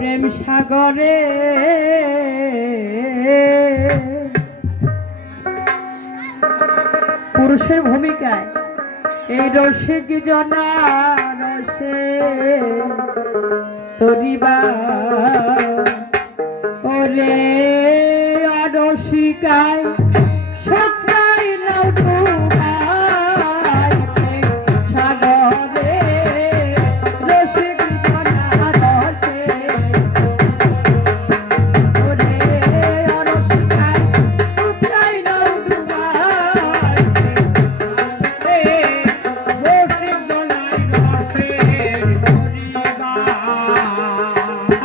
প্রেম সাগরে পুরুষের ভূমিকায় এই রসিক জনা রসে তরিবা ওরে অরসিকায় সকাই নাও তোমায় সাগরে রসিক জনা রসে ওরে অরসিকায় সকাই নাও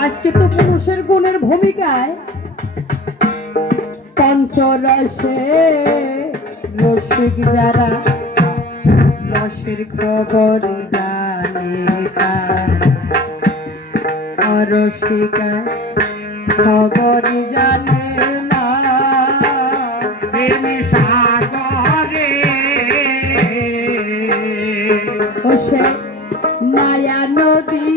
আজকে তো পুরুষের গুণের ভূমিকায় পঞ্চরসে রসিক যারা রসের খবর জানে রসিকা খবর জানে না সাগরে ও সে মায়া নদী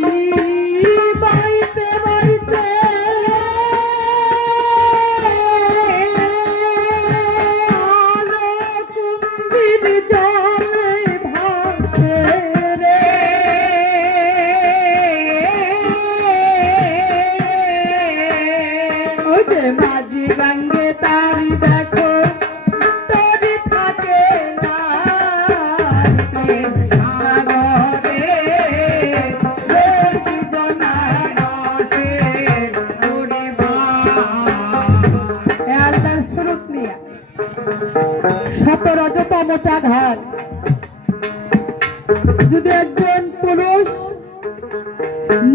বাইতে বাইতে কুম্ভীর জলে ভাসে রে ওই যে মাঝি গাঙ্গে তারি দেখো তরি থাকে না শতরজতমটা ঘর যদি একজন পুরুষ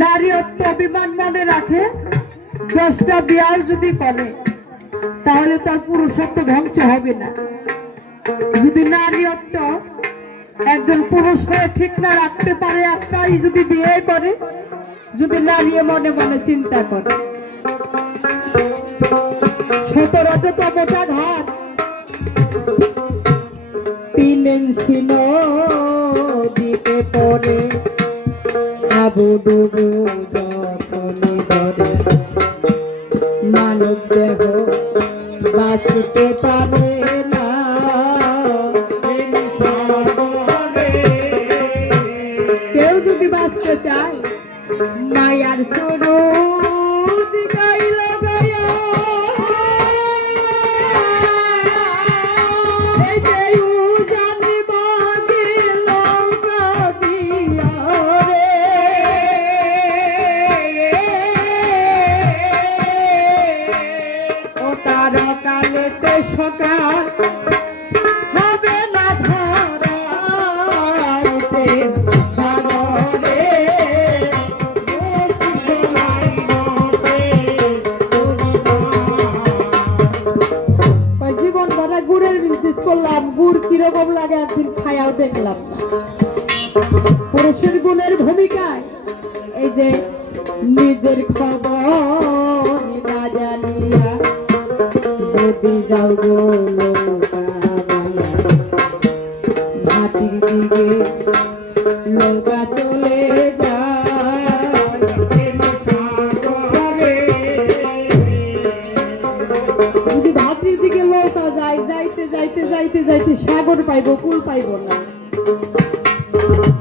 নারীত্ব অভিমান মনে রাখে 10টা বিয়াল যদি করে তাহলে তার পুরুষত্ব ধ্বংস হবে না। যদি নারীত্ব একজন পুরুষ হয়ে ঠিক না রাখতে পারে একটাই যদি বিয়ে করে যদি নারী মনে মনে চিন্তা করে শতরজতমটা ঘর তিলেন দিতে পরে আবু ডুবু যখনই ধরে মানব দেহ বাঁচতে পারে না কেউ যদি বাঁচতে চায় মায়ার শুরু সকাল হবে না ধরাইতে সাগরে জীবন ভরা গুড়ের বিজনেস করলাম গুড় কিরকম লাগে একদিন খায়াও দেখলাম না। পুরুষের গুণের ভূমিকায় এই যে নিজের খবর না জানিয়া যদি যাও গো মাটির দিকে নৌকা চলে যদি ভাটির দিকে নৌকা যায় যাইতে যাইতে যাইতে যাইতে সাগর পাইব কুল পাইব না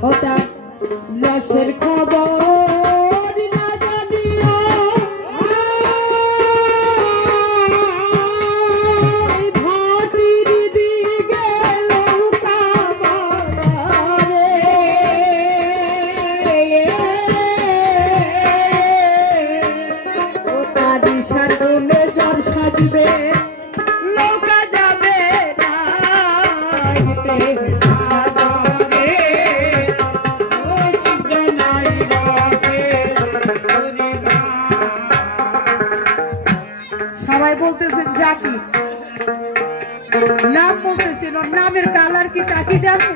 হঠাৎ রসের খবর সবাই বলতেছেন জাকি নাম বলতেছেন ওর নামের কালার কি তাকি জানে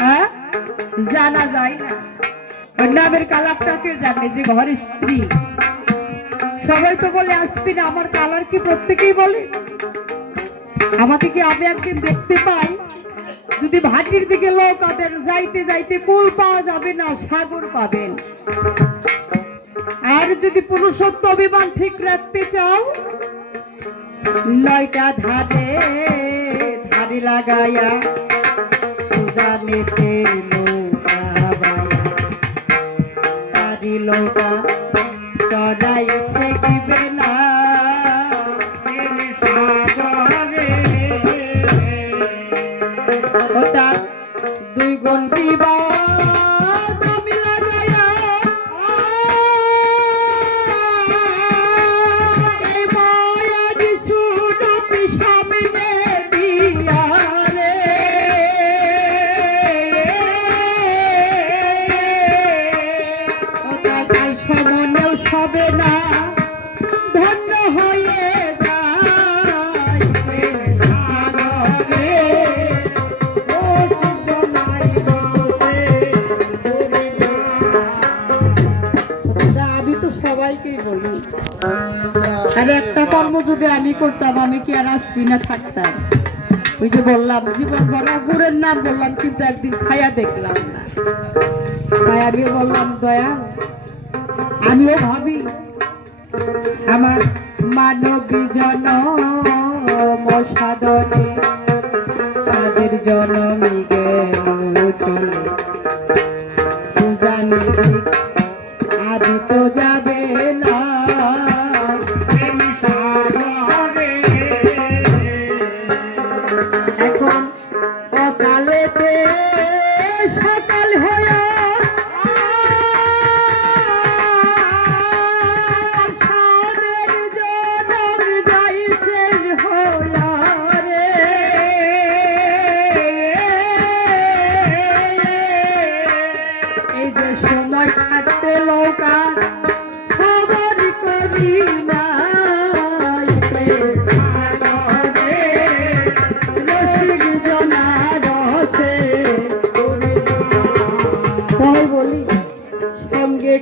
হ্যাঁ জানা যায় না ওর নামের কালারটাকে জানে যে ঘরের স্ত্রী সবাই তো বলে আসবি না আমার কালার কি প্রত্যেকেই বলে আমাকে কি আমি একদিন দেখতে পাই যদি ভাটির দিকে লোক আদের যাইতে যাইতে কুল পাওয়া যাবে না সাগর পাবেন আর যদি পুরুষত্ব অভিমান ঠিক রাখতে চাও, 9টা ধারে ধারি লাগাইয়া জানেতে নৌকা বাইয়া, তারি নৌকা সদাই ঠেকিবে না সাগরে। ওটা 2 গুণ দিবা হবে না, ধন্য হয়ে যায় সাগরে। আমি তো সবাইকেই বলি, আর একটা কর্ম যদি আমি করতাম আমি কি আর আসবি না থাকতাম? ওই যে বললাম জীবন ভরা গুড়ের নাম বললাম, কিন্তু একদিন খাইয়া দেখলাম না। তাই আমি বললাম দয়া, আমিও ভাবি আমার মানবী জনম সাধনে সাদের জনমই গেল চলে, জানি আজ তো যাবে না এখন অকালেতে সকাল হয়ে সময় থাকতে নৌকা খবর করি না বলি সঙ্গে